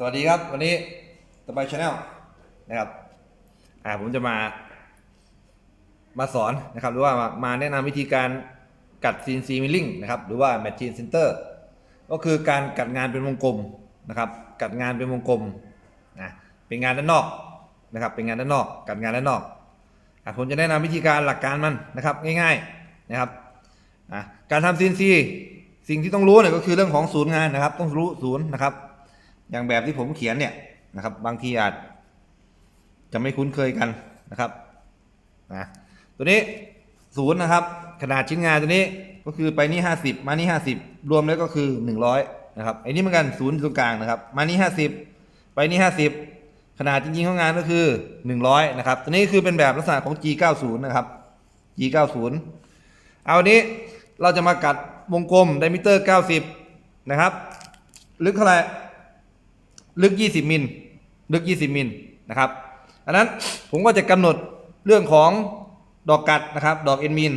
สวัสดีครับ วันนี้ตะไบชาแนลนะครับ อ่าผมจะมา มาสอนนะครับ หรือว่ามามาแนะนำวิธีการกัด CNC milling นะครับ หรือว่า machine center ก็คือการกัดงานเป็นวงกลมนะครับ กัดงานเป็นวงกลมนะเป็นงานด้านนอกนะครับ เป็นงานด้านนอก กัดงานด้านนอกอะผมจะแนะนำวิธีการหลักการมันนะครับ ง่ายๆนะครับอะการทำ CNC สิ่งที่ต้องรู้เนี่ยก็คือเรื่องของศูนย์งานนะครับ ต้องรู้ศูนย์นะครับ อย่างแบบที่ผมเขียนเนี่ยนะครับ บางทีอาจจะไม่คุ้นเคยกันนะครับนะตัวนี้ศูนย์นะครับ ขนาดชิ้นงานตัวนี้ก็คือไปนี่50มานี่50รวมแล้วก็คือ100นะครับไอ้นี่เหมือนกันศูนย์ตรงกลางนะครับ มานี่50ไปนี่50ขนาดจริงๆของงานก็คือ100นะครับตัวนี้คือเป็นแบบลักษณะของ G90 นะครับ G90 เอาวันนี้เราจะมากัดวงกลมไดมิเตอร์90นะครับ ลึกเท่าไหร่ ลึก 20 มิล ลึก 20 มิลนะครับอันนั้นผมก็จะกำหนดเรื่องของดอกกัดนะครับ ดอกเอ็นมิน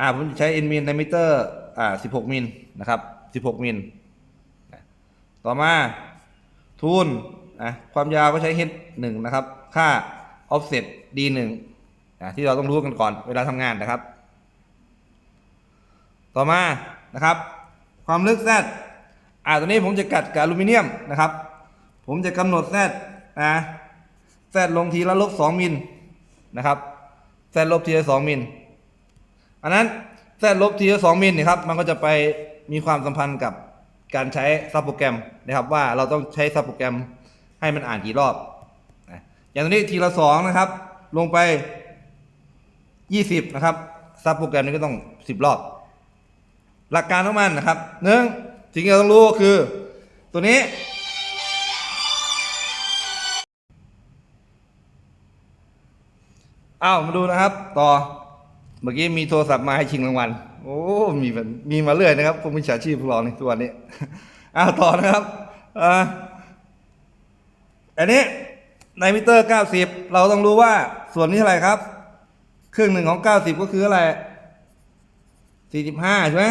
อ่าผมใช้เอ็นมินในมิเตอร์อ่า16 มิลนะครับ 16 มิล ต่อมาทูนอะความยาวก็ใช้ h 1นะครับ ค่า offset d 1อะที่เราต้องรู้กันก่อนเวลาทำงานนะครับ ต่อมานะครับ ความลึก z อ่าตัวนี้ผมจะกัดกับอลูมิเนียมนะครับ ผมจะกำหนด z นะ z ลงทีละลบ2มิลนะครับ z ลบทีละ2มิลอันนั้น z ลบทีละ2มิลนี่ครับมันก็จะไปมีความสัมพันธ์กับการใช้ซับโปรแกรมนะครับว่าเราต้องใช้ซับโปรแกรมให้มันอ่านกี่รอบนะอย่างตัวนี้ทีละ2นะครับ ลงไป20นะครับซับโปรแกรมนี้ก็ต้อง10รอบ หลักการของมันนะครับหนึ่ง สิ่งที่เราต้องรู้ก็คือ ตัวนี้ อ้าวมาดูนะครับ ต่อ เมื่อกี้มีโทรศัพท์มาให้ชิงรางวัล โอ้ มีแบบมีมาเรื่อยนะครับพวกมิจฉาชีพพวกเราในตัวนี้ อ้าวต่อนะครับอ่าอันนี้ในมิเตอร์ 90 เราต้องรู้ว่าส่วนนี้เท่าไหร่ครับ ครึ่งหนึ่งของ 90 ก็คืออะไร 45 ใช่ไหม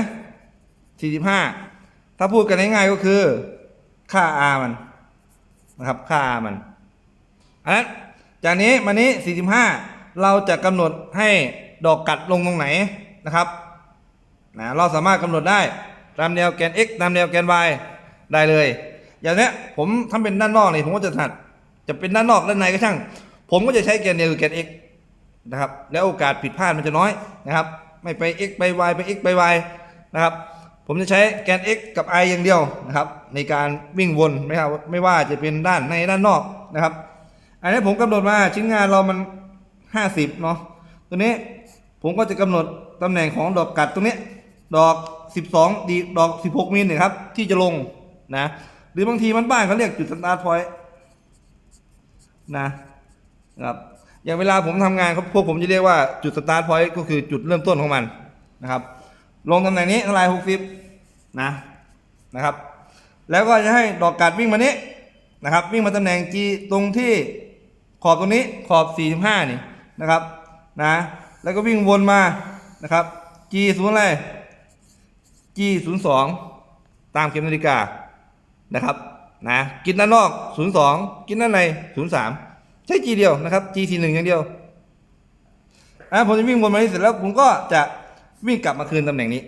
45 ถ้าพูดกันง่ายๆก็คือ ค่า R มันนะครับ ค่า R มันอันนั้นจากนี้มานี้ 45 เราจะกำหนดให้ดอกกัดลงตรงไหนนะครับนะเราสามารถกำหนดได้ตามแนวแกน x ตามแนวแกน y ได้เลย อย่างนี้ผมทำเป็นด้านนอกนี่ผมก็จะถนัดจะเป็นด้านนอกด้านในก็ช่าง ผมก็จะใช้แกนเดียวคือแกน x นะครับ แล้วโอกาสผิดพลาดมันจะน้อยนะครับ ไม่ไป x ไป y ไป x ไป y นะครับ ผมจะใช้แกน x กับ y อย่างเดียวนะครับ ในการวิ่งวนไม่ครับไม่ว่าจะเป็นด้านในด้านนอกนะครับ อันนี้ผมกำหนดมาชิ้นงานเรามัน 50เนาะตัวนี้ผมก็จะกำหนดตำแหน่งของดอกกัดตรงนี้ดอก 12 ดีดอก 16มิลนี่ยครับ ที่จะลงนะหรือบางทีมันบ้านเขาเรียกจุดสตาร์ทพอยต์นะนะครับอย่างเวลาผมทำงานพวกผมจะเรียกว่าจุดสตาร์ทพอยต์ก็คือจุดเริ่มต้นของมันนะครับ ลงตำแหน่งนี้เท่าไหร่60นะนะครับ แล้วก็จะให้ดอกกัดวิ่งมานี้นะครับ วิ่งมาตำแหน่ง G ตรงที่ขอบตรงนี้ขอบ 45 นี่นะครับนะแล้วก็วิ่งวนมานะครับ G ศูนย์อะไร G ศูนย์สองตามเข็มนาฬิกานะครับนะกินด้านนอก 02 กินด้านใน 03 ใช้ G เดียวนะครับ G 4 1อย่างเดียวอะผมจะวิ่งวนมานี้เสร็จแล้วผมก็จะ วิ่งกลับมาคืนตำแหน่งนี้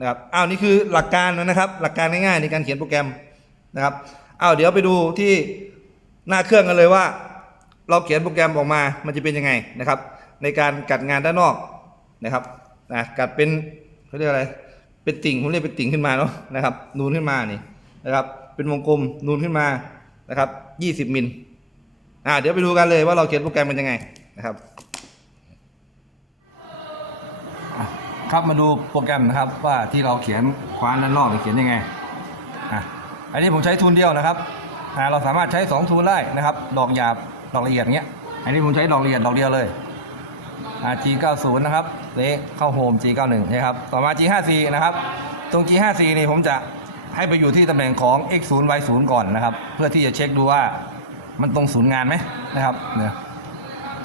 นะครับอ้าวนี่คือหลักการนะครับ หลักการง่ายๆในการเขียนโปรแกรมนะครับอ้าวเดี๋ยวไปดูที่หน้าเครื่องกันเลยว่า เราเขียนโปรแกรมออกมามันจะเป็นยังไงนะครับ ในการกัดงานด้านนอกนะครับนะกัดเป็นเขาเรียกอะไร เป็นติ่งผมเรียกเป็นติ่งขึ้นมาเนาะนะครับ นูนขึ้นมานี่นะครับ เป็นวงกลมนูนขึ้นมานะครับ 20มิลอ่าเดี๋ยวไปดูกันเลยว่าเราเขียนโปรแกรมเป็นยังไงนะครับ ครับมาดูโปรแกรมนะครับว่าที่เราเขียนคว้านด้านนอกเขียนยังไงอะอันนี้ผมใช้ทูนเดียวนะครับอ่าเราสามารถใช้ 2ทูนได้นะครับ ดอกหยาบดอกละเอียดเงี้ย อันนี้ผมใช้ดอกละเอียดดอกเดียวเลยอ่า G90 นะครับเลเข้าโฮม G91 นะครับต่อมา G54 นะครับ ตรง G54 นี่ผมจะให้ไปอยู่ที่ตำแหน่งของ X0 Y0 ก่อนนะครับ เพื่อที่จะเช็คดูว่ามันตรงศูนย์งานไหมนะครับเนี่ย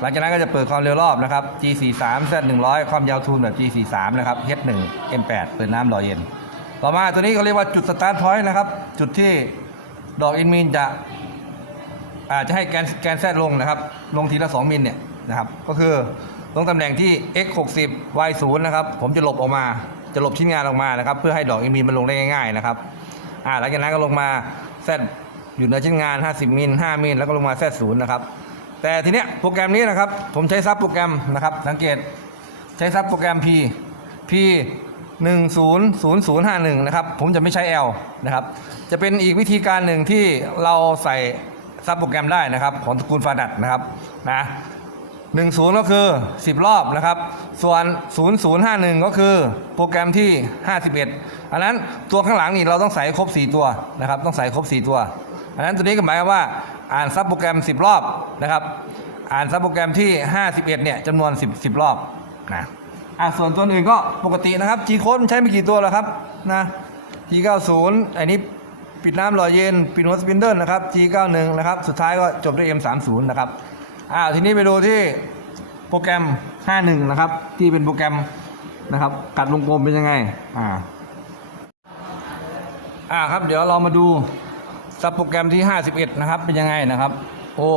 หลังจากนั้นก็จะเปิดความเร็วรอบนะครับ G43 Z100 ความยาวทูนแบบ G43 นะครับ H1 M8 เปิดน้ำรอเย็น ต่อมาตัวนี้เขาเรียกว่าจุดสตาร์ทพอยต์นะครับ จุดที่ดอกอินมินจะอาจจะให้แกนแกนแซดลงนะครับ ลงทีละ 2 มิลเนี่ยนะครับ ก็คือตรงตำแหน่งที่ x 6 0 y 0นะครับ ผมจะหลบออกมา จะหลบชิ้นงานออกมานะครับ เพื่อให้ดอกอินมินมันลงได้ง่ายๆนะครับ อ่า หลังจากนั้นก็ลงมาแซดอยู่เหนือชิ้นงาน 50 มิล 5 มิล แล้วก็ลงมาแซดศูนย์นะครับ แต่ทีเนี้ยโปรแกรมนี้นะครับ ผมใช้ซับโปรแกรมนะครับ สังเกตใช้ซับโปรแกรม P P 1 0 0 0 5 1 นะครับ ผมจะไม่ใช้ L นะครับ จะเป็นอีกวิธีการหนึ่งที่เราใส่ซับโปรแกรมได้นะครับ ของตระกูลฟาดัดนะครับนะ10ก็คือ 10 รอบนะครับ ส่วน 0051 ก็คือโปรแกรมที่ 51 อันนั้นตัวข้างหลังนี่เราต้องใส่ครบ 4 ตัวนะครับ ต้องใส่ครบ 4 ตัว อันนั้นตัวนี้ก็หมายความว่า อ่านซับโปรแกรม 10 รอบนะครับ อ่านซับโปรแกรมที่ 51 เนี่ยจำนวน 10 10 รอบนะอะส่วนตัวอื่นก็ปกตินะครับ G code มันใช้ไม่กี่ตัวหรอกครับนะ G90 อันนี้ปิดน้ำหล่อเย็นปิดหัวสปินเดิลนะครับ G91 นะครับ สุดท้ายก็จบด้วย M30 นะครับอ่าทีนี้ไปดูที่โปรแกรม 51 นะครับ ที่เป็นโปรแกรมนะครับกัดวงกลมเป็นยังไงอ่าอ่าครับ เดี๋ยวเรามาดู ซับโปรแกรมที่ 51 นะครับ เป็นยังไงนะครับ โอ้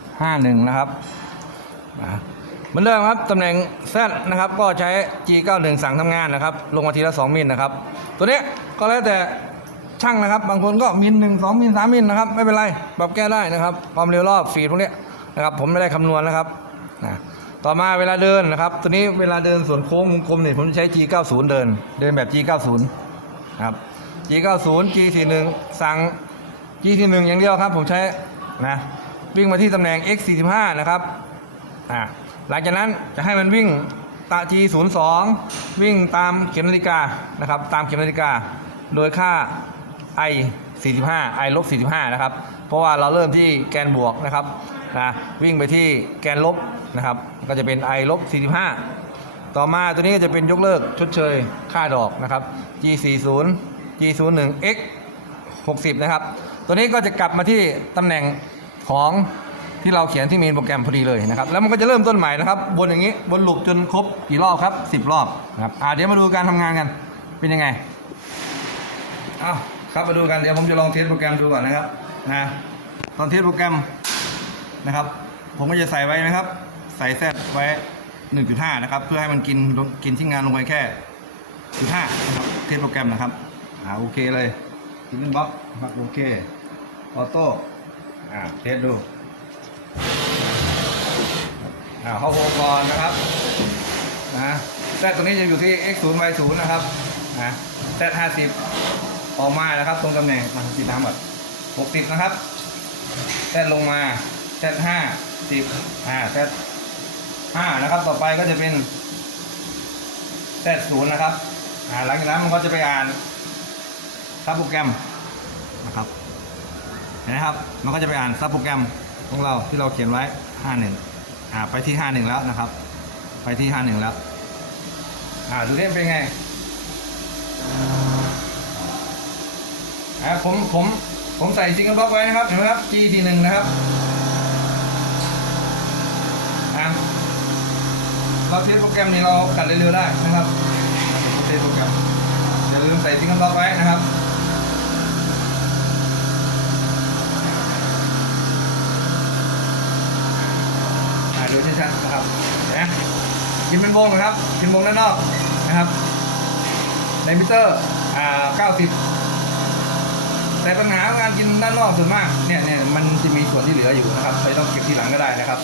51 นะครับเหมือนเดิมครับตำแหน่ง Z นะครับ ก็ใช้ G91 สั่งทำงานนะครับ ลงมาทีละ 2 มิลนะครับ ตัวนี้ก็แล้วแต่ช่างนะครับ บางคนก็มิลหนึ่งสองมิลสามมิลนะครับ ไม่เป็นไร ปรับแก้ได้นะครับ ความเร็วรอบฟีดพวกนี้นะครับ ผมไม่ได้คำนวณนะครับนะต่อมาเวลาเดินนะครับ ตัวนี้เวลาเดินส่วนโค้งวงกลมเนี่ยผมใช้ G90 เดิน เดินแบบ G90 นะครับ G90 G41 สั่ง G41 อย่างเดียวครับ ผมใช้นะวิ่งมาที่ตำแหน่ง X45 นะครับอ่าหลังจากนั้นจะให้มันวิ่งตา G02 วิ่งตามเข็มนาฬิกานะครับ ตามเข็มนาฬิกา โดยค่า I 45 I ลบ45นะครับ เพราะว่าเราเริ่มที่แกนบวกนะครับนะวิ่งไปที่แกนลบนะครับ ก็จะเป็น I ลบ45 ต่อมาตัวนี้ก็จะเป็นยกเลิกชดเชยค่าดอกนะครับ G40 G01 X 60นะครับ ตัวนี้ก็จะกลับมาที่ตำแหน่งของที่เราเขียนที่เมนโปรแกรมพอดีเลยนะครับ แล้วมันก็จะเริ่มต้นใหม่นะครับวนอย่างนี้วนลูปจนครบกี่รอบครับ 10 รอบนะครับอ่าเดี๋ยวมาดูการทำงานกัน เป็นยังไงอ้าวครับมาดูกันเดี๋ยวผมจะลองเทสโปรแกรมดูก่อนนะครับนะตอนเทสโปรแกรมนะครับ ผมก็จะใส่ไว้นะครับ ใส่แซดไว้ 1.5 นะครับ เพื่อให้มันกินกินที่งานลงไปแค่0.5นะครับเทสโปรแกรมนะครับอ่าโอเคเลย ทินบล็อกนะครับโอเคออโต้อ่าเทสดูอ่าเข้าโฮก่อนนะครับนะแซดตัวนี้จะอยู่ที่ x 0 y 0นะครับนะแซด50ออกมานะครับ ตรงตำแหน่งมาสีน้ำก่อนหกสิบนะครับแซดลงมาแซดห้าสิบอ่าแซดห้านะครับ ต่อไปก็จะเป็นแซดศูนย์นะครับอ่าหลังจากนั้นมันก็จะไปอ่าน ซับโปรแกรมนะครับเห็นไหมครับ มันก็จะไปอ่านซับโปรแกรมของเราที่เราเขียนไว้ห้าหนึ่งอ่าไปที่ห้าหนึ่งแล้วนะครับ ไปที่ห้าหนึ่งแล้ว อ่าดูเล่นเป็นไงอ่าผมผมผมใส่ซิงเกิลบล็อกไว้นะครับเห็นไหมครับ G ทีหนึ่งนะครับอ่าเราเทสโปรแกรมนี้เรากัดเร็วๆได้นะครับเทสโปรแกรมอย่าลืมใส่ซิงเกิลบล็อกไว้นะครับอ่าดู ชัดๆนะครับนไหมกินเป็นวงนะครับกินวงด้านนอกนะครับ ในมิเตอร์อ่า90 แต่ปัญหาการกินด้านนอกส่วนมากเนี่ยเนี่ยมันจะมีส่วนที่เหลืออยู่นะครับไม่ต้องเก็บทีหลังก็ได้นะครับ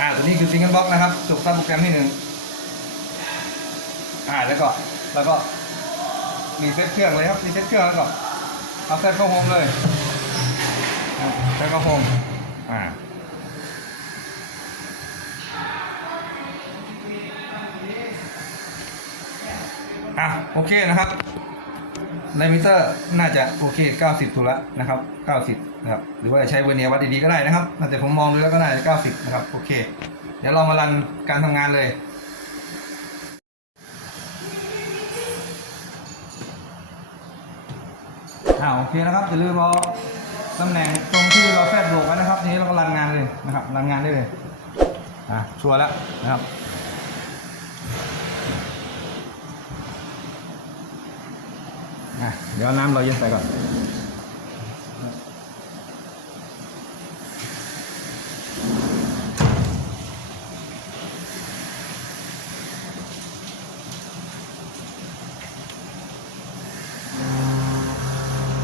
อ่าตัวนี้คือซิงเกิลบล็อกนะครับจบซับโปรแกรมที่หนึ่งอ่าแล้วก็แล้วก็รีเซ็ตเครื่องเลยครับรีเซ็ตเครื่องแล้วก็เอาเซตเข้าโฮมเลยเซตเข้าโฮมอ่า อะโอเคนะครับในมิเตอร์น่าจะโอเค 90ถูกแล้วนะครับ 90 นะครับ หรือว่าจะใช้เวเนียวัดดีๆก็ได้นะครับ แต่ผมมองดูแล้วก็ได้90 นะครับ โอเค เดี๋ยวเรามารันการทำงานเลยอ่าโอเคนะครับอย่าลืมเอาตำแหน่งตรงที่เราแฟดโบกไว้นะครับ ทีนี้เราก็รันงานเลยนะครับ รันงานได้เลย อะชัวร์แล้วนะครับ อะเดี๋ยวน้ำเราเย็นใส่ก่อน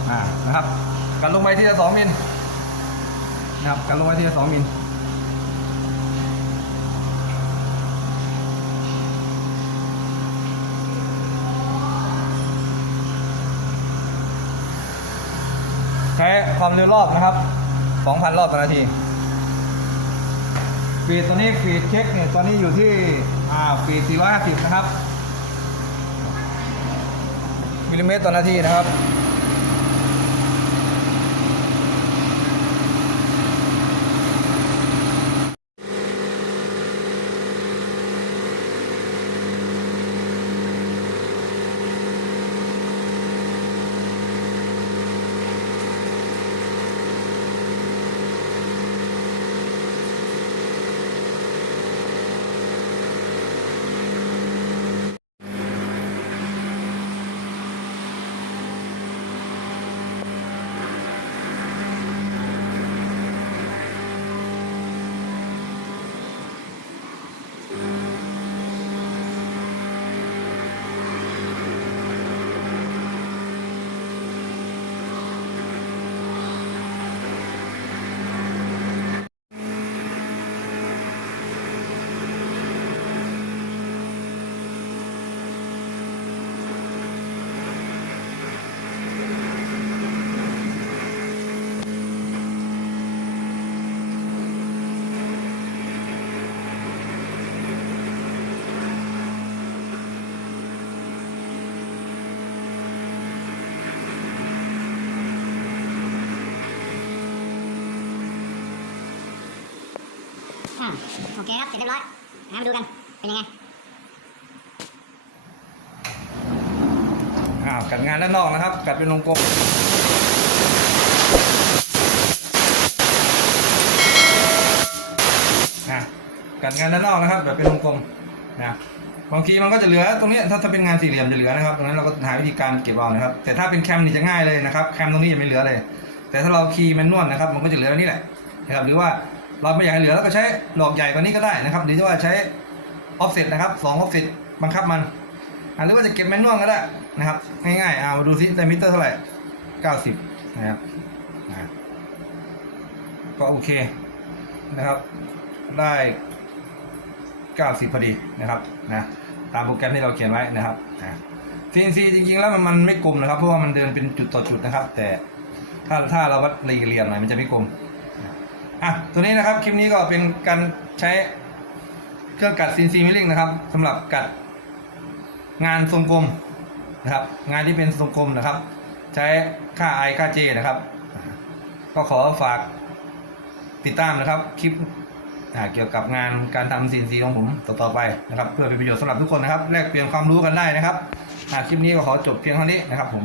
อ่านะครับกันลงไปที่ละสองมิลนะครับกันลงไปที่ละสองมิล ใช้ ความเร็วรอบนะครับ 2,000 รอบต่อนาทีฟีดตัวนี้ฟีดเช็คเนี่ยตอนนี้อยู่ที่อ่าฟีด450 นะครับมิลลิเมตรต่อนาทีนะครับ อืมโอเคครับเสร็จเรียบร้อยงั้นมาดูกันเป็นยังไงอ้าวกัดงานด้านนอกนะครับ กัดเป็นวงกลมนะกัดงานด้านนอกนะครับ แบบเป็นวงกลมนะบางทีมันก็จะเหลือตรงนี้ถ้าถ้าเป็นงานสี่เหลี่ยมจะเหลือนะครับตรงนั้นเราก็หาวิธีการเก็บเอานะครับ แต่ถ้าเป็นแคมนี่จะง่ายเลยนะครับแคมตรงนี้จะไม่เหลือเลย แต่ถ้าเราคีย์แมนนวลนะครับ มันก็จะเหลือนี่แหละนะครับหรือว่า เราไม่อยากให้เหลือเราก็ใช้หลอกใหญ่กว่านี้ก็ได้นะครับหรือว่าใช้ออฟเซตนะครับสองออฟเซตบังคับมันหรือว่าจะเก็บแมนนวลก็ได้นะครับง่ายๆเอามาดูซิไดมิเตอร์เท่าไหร่90นะครับอะก็โอเคนะครับ ได้90พอดีนะครับนะตามโปรแกรมที่เราเขียนไว้นะครับนะ CNC จริงๆแล้วมันมันไม่กลมนะครับ เพราะว่ามันเดินเป็นจุดต่อจุดนะครับ แต่ถ้าถ้าเราวัดรีเรียงหน่อยมันจะไม่กลม อะตัวนี้นะครับคลิปนี้ก็เป็นการใช้เครื่องกัด CNC milling นะครับสำหรับกัดงานทรงกลมนะครับ งานที่เป็นทรงกลมนะครับ ใช้ค่า i ค่า j นะครับ ก็ขอฝากติดตามนะครับคลิปเกี่ยวกับงานการทำ CNC ของผมต่อๆไปนะครับ เพื่อเป็นประโยชน์สำหรับทุกคนนะครับแลกเปลี่ยนความรู้กันได้นะครับคลิปนี้ก็ขอจบเพียงเท่านี้นะครับผม